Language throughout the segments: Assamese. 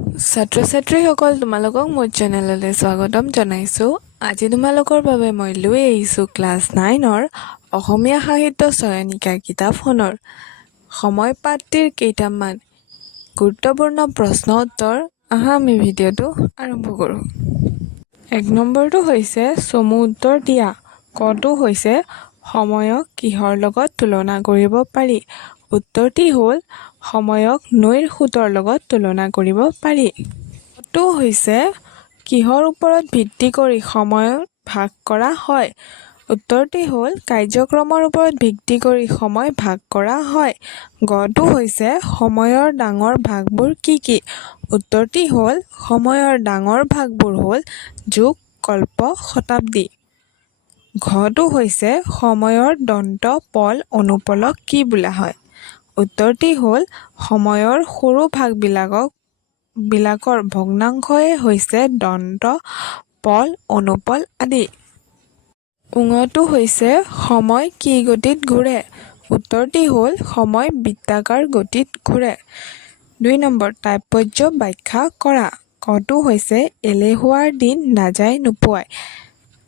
ছাত্ৰ ছাত্ৰীসকল তোমালোকক মোৰ চেনেললৈ স্বাগতম জনাইছোঁ। আজি তোমালোকৰ বাবে মই লৈ আহিছোঁ ক্লাছ নাইনৰ অসমীয়া সাহিত্য চয়নিকা কিতাপখনৰ সময় পাত্ৰীৰ কেইটামান গুৰুত্বপূৰ্ণ প্ৰশ্ন উত্তৰ। আহা আমি ভিডিঅ'টো আৰম্ভ কৰোঁ। এক নম্বৰটো হৈছে চমু উত্তৰ দিয়া। কটো হৈছে সময়ক কিহৰ লগত তুলনা কৰিব পাৰি? উত্তৰটি হ'ল সময়ক নৈৰ সোঁতৰ লগত তুলনা কৰিব পাৰি। টো হৈছে কিহৰ ওপৰত ভিত্তি কৰি সময় ভাগ কৰা হয়। উত্তৰটি হ'ল কাৰ্যক্ৰমৰ ওপৰত ভিত্তি কৰি সময় ভাগ কৰা হয়। গটো হৈছে সময়ৰ ডাঙৰ ভাগবোৰ কি কি? উত্তৰটি হ'ল সময়ৰ ডাঙৰ ভাগবোৰ হ'ল যুগ কল্প শতাব্দী। ঘটো হৈছে সময়ৰ দন্ত পল অনুপলক কি বোলা হয়? উত্তৰটি হ'ল সময়ৰ সৰু ভাগবিলাকক বিলাকৰ ভগ্নাংশই হৈছে দন্ত পল অনুপল আদি। ঙটো হৈছে সময় কি গতিত ঘূৰে? উত্তৰটি হ'ল সময় বৃত্তাকাৰ গতিত ঘূৰে। দুই নম্বৰ তাৎপৰ্য ব্যাখ্যা কৰা। কটো হৈছে এলেহুৱাৰ দিন নাযায় নোপোৱাই।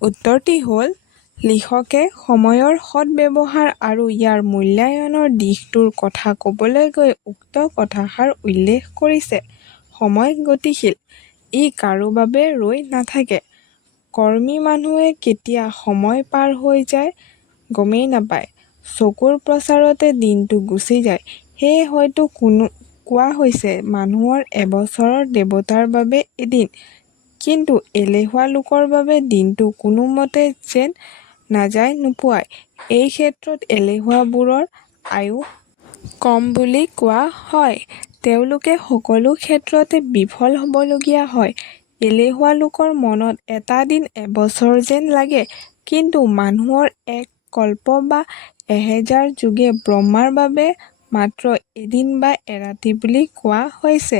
উত্তৰটি হ'ল লিখকে সময়ৰ সৎ-ব্যৱহাৰ আৰু ইয়াৰ মূল্যায়নৰ দিশটোৰ কথা কবলৈ গৈ উক্ত কথাষাৰ উল্লেখ কৰিছে। সময় গতিশীল ই কাৰো বাবে ৰৈ নাথাকে। কৰ্মী মানুহে কেতিয়া সময় পাৰ হৈ যায় গমেই নাপায়। চকুৰ প্ৰচাৰতে দিনটো গুচি যায়। সেয়ে হয়তো কোৱা হৈছে মানুহৰ এবছৰ দেৱতাৰ বাবে এদিন। কিন্তু এলেহুৱা লোকৰ বাবে দিনটো কোনোমতে যেন নাযায় নোপোৱাই। এই ক্ষেত্ৰত এলেহুৱাবোৰৰ আয়ুস কম বুলি কোৱা হয়। তেওঁলোকে সকলো ক্ষেত্ৰতে বিফল হবলগীয়া হয়। এলেহুৱা লোকৰ মনত এটা দিন এবছৰ যেন লাগে কিন্তু মানুহৰ এক কল্প বা এহেজাৰ যুগে ব্ৰহ্মাৰ বাবে মাত্ৰ এদিন বা এৰাতি বুলি কোৱা হৈছে।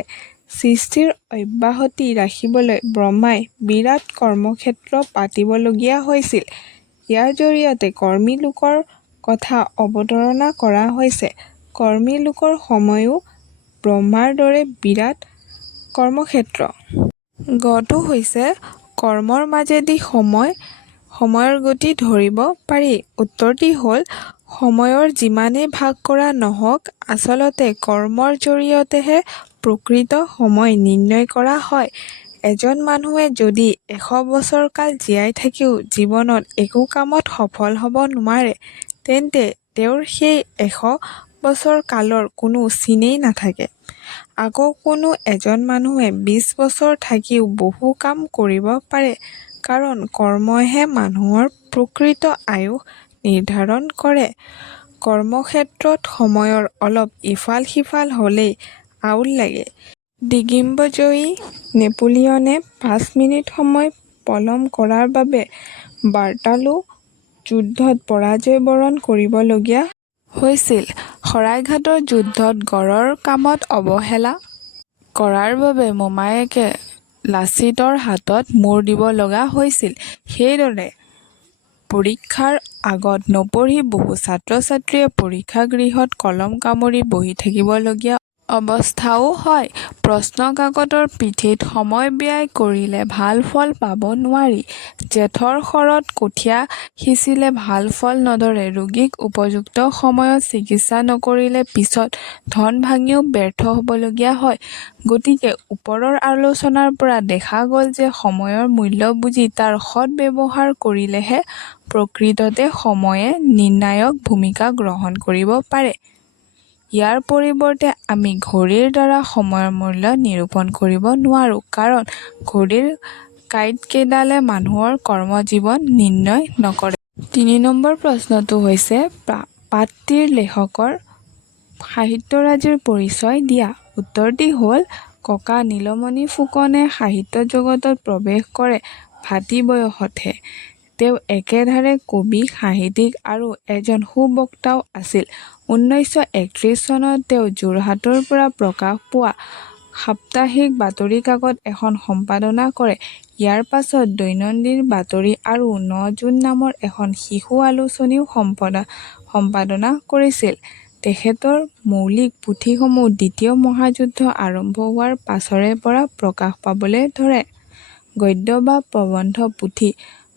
সৃষ্টিৰ অব্যাহতি ৰাখিবলৈ ব্ৰহ্মাই বিৰাট কৰ্মক্ষেত্ৰ পাতিবলগীয়া হৈছিল। ইয়াৰ জৰিয়তে কৰ্মী লোকৰ কথা অৱতাৰণা কৰা হৈছে। কৰ্মী লোকৰ সময়ো ব্ৰহ্মাৰ দৰে বিৰাট কৰ্মক্ষেত্ৰ। গটো হৈছে কৰ্মৰ মাজেদি সময় সময়ৰ গতি ধৰিব পাৰি। উত্তৰটি হ'ল সময়ৰ যিমানেই ভাগ কৰা নহওক আচলতে কৰ্মৰ জৰিয়তেহে প্ৰকৃত সময় নিৰ্ণয় কৰা হয়। এজন মানুহে যদি এশ বছৰ কাল জীয়াই থাকিও জীৱনত একো কামত সফল হব নোৱাৰে তেন্তে তেওঁৰ সেই এশ বছৰ কালৰ কোনো চিনেই নাথাকে। আকৌ কোনো এজন মানুহে বিছ বছৰ থাকিও বহু কাম কৰিব পাৰে কাৰণ কৰ্মইহে মানুহৰ প্ৰকৃত আয়ুস নিৰ্ধাৰণ কৰে। কৰ্মক্ষেত্ৰত সময়ৰ অলপ ইফাল-সিফাল হলেই আউল লাগে। দিগম্বৰজয়ী নেপোলিয়নে পাঁচ মিনিট সময় পলম কৰাৰ বাবে বাটাৰলু যুদ্ধত পৰাজয় বৰণ কৰিবলগীয়া হৈছিল। শৰাইঘাটৰ যুদ্ধত গড়ৰ কামত অৱহেলা কৰাৰ বাবে মোমায়েকে লাচিতৰ হাতত মূৰ দিব লগা হৈছিল। সেইদৰে পৰীক্ষাৰ আগত নপঢ়ি বহু ছাত্ৰ-ছাত্ৰীয়ে পৰীক্ষাগৃহত কলম কামুৰি বহি থাকিবলগীয়া অৱস্থাও হয়। প্ৰশ্ন কাকতৰ পিঠিত সময় ব্যয় কৰিলে ভাল ফল পাব নোৱাৰি। জেঠৰ শৰত কঠীয়া সিঁচিলে ভাল ফল নধৰে। ৰোগীক উপযুক্ত সময়ত চিকিৎসা নকৰিলে পিছত ধন ভাঙিও ব্যৰ্থ হবলগীয়া হয়। গতিকে ওপৰৰ আলোচনাৰ পৰা দেখা গল যে সময়ৰ মূল্য বুজি তাৰ সৎ ব্যৱহাৰ কৰিলেহে প্ৰকৃততে সময়ে নিৰ্ণায়ক ভূমিকা গ্ৰহণ কৰিব পাৰে। ইয়াৰ পৰিৱৰ্তে আমি ঘড়ীৰ দ্বাৰা সময়ৰ মূল্য নিৰূপণ কৰিব নোৱাৰো। কাৰণ, ঘড়ীৰ কাঁইটকেইডালে মানুহৰ কৰ্মজীৱন নিৰ্ণয় নকৰে। তিনি নম্বৰ প্ৰশ্নটো হৈছে পাত্ৰীৰ লেখকৰ সাহিত্যৰাজিৰ পৰিচয় দিয়া। উত্তৰটি হ'ল, ককা নীলমণি ফুকনে সাহিত্য জগতত প্ৰৱেশ কৰে ভাতী বয়সতহে। তেওঁ একাধাৰে কবি সাহিত্যিক আৰু এজন সুবক্তাও আছিল। ঊনৈছশ একত্ৰিশ চনত তেওঁ যোৰহাটৰ পৰা প্ৰকাশ পোৱা সাপ্তাহিক বাতৰি কাকত এখন সম্পাদনা কৰে। ইয়াৰ পাছত দৈনন্দিন বাতৰি আৰু ন জুন নামৰ এখন শিশু আলোচনীও সম্পাদনা কৰিছিল। তেখেতৰ মৌলিক পুথিসমূহ দ্বিতীয় মহাযুদ্ধ আৰম্ভ হোৱাৰ পাছৰে পৰা প্ৰকাশ পাবলৈ ধৰে। গদ্য বা প্ৰবন্ধ পুথি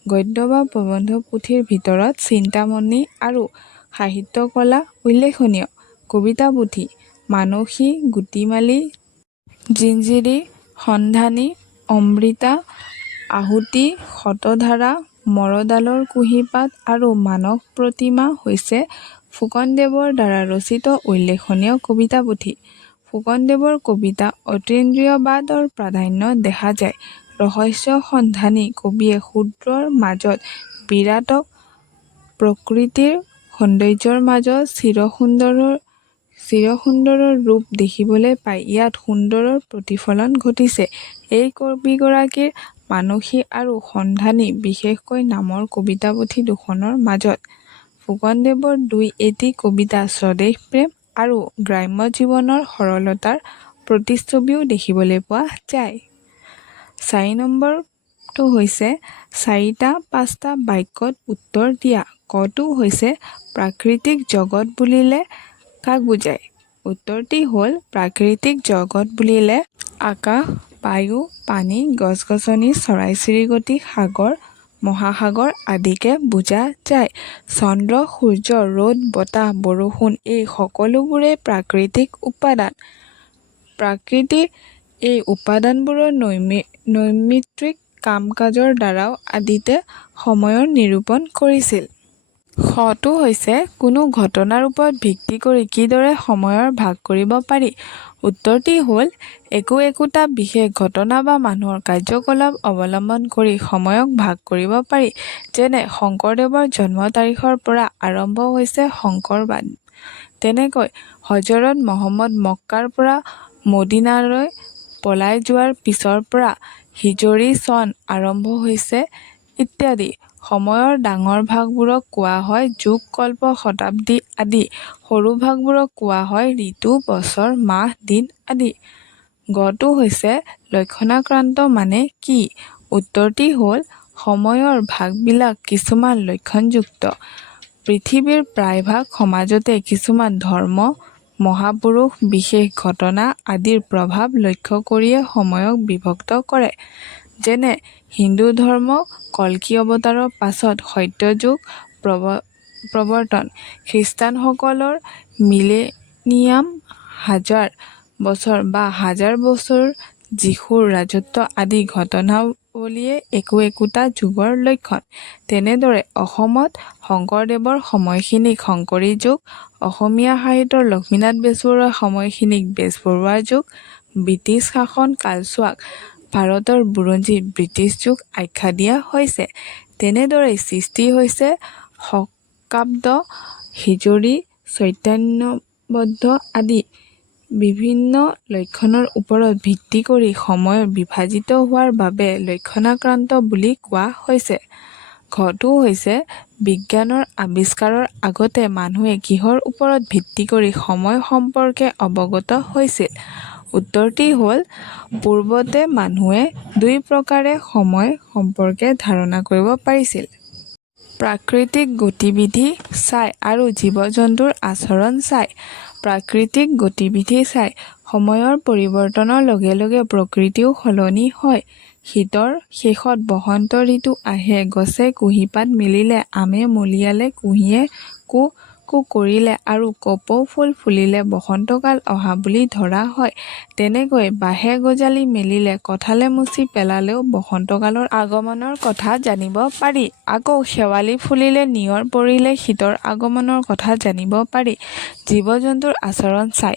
গদ্য বা প্ৰবন্ধ পুথিৰ ভিতৰত চিন্তামণি আৰু সাহিত্যকলা উল্লেখনীয়। কবিতা পুথি, মানসী গীতিমালী জিঞ্জিৰী, সন্ধানী, অমৃতা, আহুতি, শতধাৰা, মৰদালৰ কুঁহিপাত আৰু মানস প্ৰতিমা হৈছে ফুকনদেৱৰ দ্বাৰা ৰচিত উল্লেখনীয় কবিতা পুথি। ফুকনদেৱৰ কবিতাত অতীন্দ্ৰিয়বাদৰ প্ৰাধান্য দেখা যায়। ৰহস্য সন্ধানী কবিয়ে শূদ্ৰৰ মাজত বিৰাট প্ৰকৃতিৰ সৌন্দৰ্যৰ মাজত চিৰসুন্দৰৰ চিৰসুন্দৰৰ ৰূপ দেখিবলৈ পায় ইয়াত সুন্দৰৰ প্ৰতিফলন ঘটিছে এই কবিগৰাকীৰ মানসী আৰু সন্ধানী, বিশেষকৈ নামৰ কবিতা পুথি দুখনৰ মাজত। ফুকনদেৱৰ দুই এটি কবিতাত স্বদেশ প্ৰেম আৰু গ্ৰাম্য জীৱনৰ সৰলতাৰ প্ৰতিচ্ছবিও দেখিবলৈ পোৱা যায়। চাৰি নম্বৰটো হৈছে চাৰিটা পাঁচটা বাক্যত উত্তৰ দিয়া। ক টো হৈছে প্ৰাকৃতিক জগত বুলিলে কাক বুজায়? উত্তৰটি হ'ল প্ৰাকৃতিক জগত বুলিলে আকাশ, বায়ু, পানী, গছ-গছনি চৰাই-চিৰিকতি সাগৰ, মহাসাগৰ আদিকে বুজা যায়। চন্দ্ৰ, সূৰ্য, ৰ'দ, বতাহ, বৰষুণ, এই সকলোবোৰেই প্ৰাকৃতিক উপাদান। প্ৰকৃতিৰ এই উপাদানবোৰৰ নৈমিত্তিক কাম-কাজৰ দ্বাৰাও আদিতে সময় নিৰূপণ কৰিছিল। খ টো হৈছে কোনো ঘটনাৰ ওপৰত ভিত্তি কৰি কিদৰে সময় ভাগ কৰিব পাৰি? উত্তৰটি হ'ল একো একোটা বিশেষ ঘটনা বা মানুহৰ কাৰ্যকলাপ অৱলম্বন কৰি সময়ক ভাগ কৰিব পাৰি। যেনে শংকৰদেৱৰ জন্ম তাৰিখৰ পৰা আৰম্ভ হৈছে শংকৰবাদ। তেনেকৈ হজৰত মহম্মদ মক্কাৰ পৰা মদিনালৈ পলাই যোৱাৰ পিছৰ পৰা হিজৰী চন আৰম্ভ হৈছে ইত্যাদি। সময়ৰ ডাঙৰ ভাগবোৰক কোৱা হয় যুগ, কল্প, শতাব্দী আদি সৰু ভাগবোৰক কোৱা হয় ঋতু, বছৰ, মাহ, দিন আদি। গ টো হৈছে লক্ষণাক্ৰান্ত মানে কি? উত্তৰটি হ'ল সময়ৰ ভাগবিলাক কিছুমান লক্ষণযুক্ত। পৃথিৱীৰ প্ৰায়ভাগ সমাজতে কিছুমান ধৰ্ম মহাপুৰুষ বিশেষ ঘটনা আদিৰ প্ৰভাৱ লক্ষ্য কৰিয়ে সময়ক বিভক্ত কৰে। যেনে, হিন্দু ধৰ্মত কল্কি অৱতাৰৰ পাছত সত্য যুগৰ প্ৰৱৰ্তন খ্ৰীষ্টানসকলৰ মিলেনিয়াম হাজাৰ বছৰ বা হাজাৰ বছৰ যীশুৰ ৰাজত্ব আদি ঘটনাৱলীয়ে একো একোটা যুগৰ লক্ষণ। তেনেদৰে অসমত শংকৰদেৱৰ সময়খিনিক শংকৰী যুগ, অসমীয়া সাহিত্যত লক্ষ্মীনাথ বেজবৰুৱাৰ সময়খিনিক বেজবৰুৱা যুগ বৃটিছ শাসন কালছোৱাক, ভাৰতৰ বুৰঞ্জীত বৃটিছ যুগ আখ্যা দিয়া হৈছে। তেনেদৰেই সৃষ্টি হৈছে শকাব্দ, হিজৰী, চৈতন্যবদ্ধ আদি বিভিন্ন লক্ষণৰ ওপৰত ভিত্তি কৰি সময় বিভাজিত হোৱাৰ বাবে লক্ষণাক্ৰান্ত বুলি কোৱা হৈছে। ঘ টো হৈছে বিজ্ঞানৰ আৱিষ্কাৰৰ আগতে মানুহে কিহৰ ওপৰত ভিত্তি কৰি সময় সম্পৰ্কে অৱগত হৈছিল? উত্তৰটি হ'ল পূৰ্বতে মানুহে দুই প্ৰকাৰে সময় সম্পৰ্কে ধাৰণা কৰিব পাৰিছিল। প্ৰাকৃতিক গতিবিধি চাই আৰু জীৱ-জন্তুৰ আচৰণ চাই। প্ৰাকৃতিক গতিবিধি চাই সময়ৰ পৰিৱৰ্তনৰ লগে লগে প্ৰকৃতিও সলনি হয়। শীতৰ শেষত বসন্ত ঋতু আহে গছে কুঁহিপাত মেলিলে আমে মলিয়ালে কুঁহিয়ে কুহু কুহু কৰিলে আৰু কপৌ ফুল ফুলিলে বসন্তকাল অহা বুলি ধৰা হয়। তেনেকৈ বাঁহে গজালি মেলিলে কঠালে মুচি পেলালেও বসন্তকালৰ আগমনৰ কথা জানিব পাৰি। আকৌ শেৱালি ফুলিলে নিয়ৰ পৰিলে শীতৰ আগমনৰ কথা জানিব পাৰি। জীৱ-জন্তুৰ আচৰণ চাই।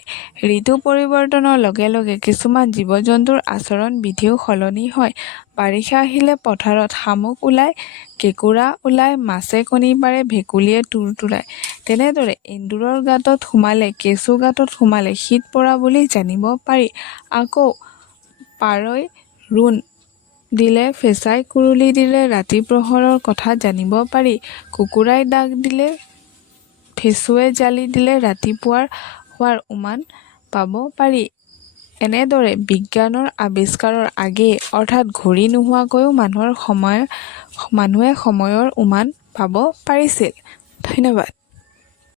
ঋতু পৰিৱৰ্তনৰ লগে লগে কিছুমান জীৱ-জন্তুৰ আচৰণ বিধিও সলনি হয়। বাৰিষা আহিলে পথাৰত শামুক ওলায়, কেঁকোৰা ওলায়, মাছে কণী পাৰে, ভেকুলীয়ে ঠোঁট তোলায়। তেনেদৰে এন্দুৰৰ গাঁতত সোমালে, কেঁচু গাঁতত সোমালে, শীত পৰা বুলি জানিব পাৰি। আকৌ পাৰই ৰোণ দিলে, ফেঁচাই কুৰুলি দিলে, ৰাতি প্ৰহৰৰ কথা জানিব পাৰি। কুকুৰাই ডাক দিলে, ফেচুৱে জালি দিলে, ৰাতিপুৱাৰ হোৱাৰ উমান পাব পাৰি। এনেদৰে বিজ্ঞানৰ আৱিষ্কাৰৰ আগেয়ে অৰ্থাৎ ঘড়ী নোহোৱাকৈও মানুহে সময়ৰ উমান পাব পাৰিছিল। ধন্যবাদ।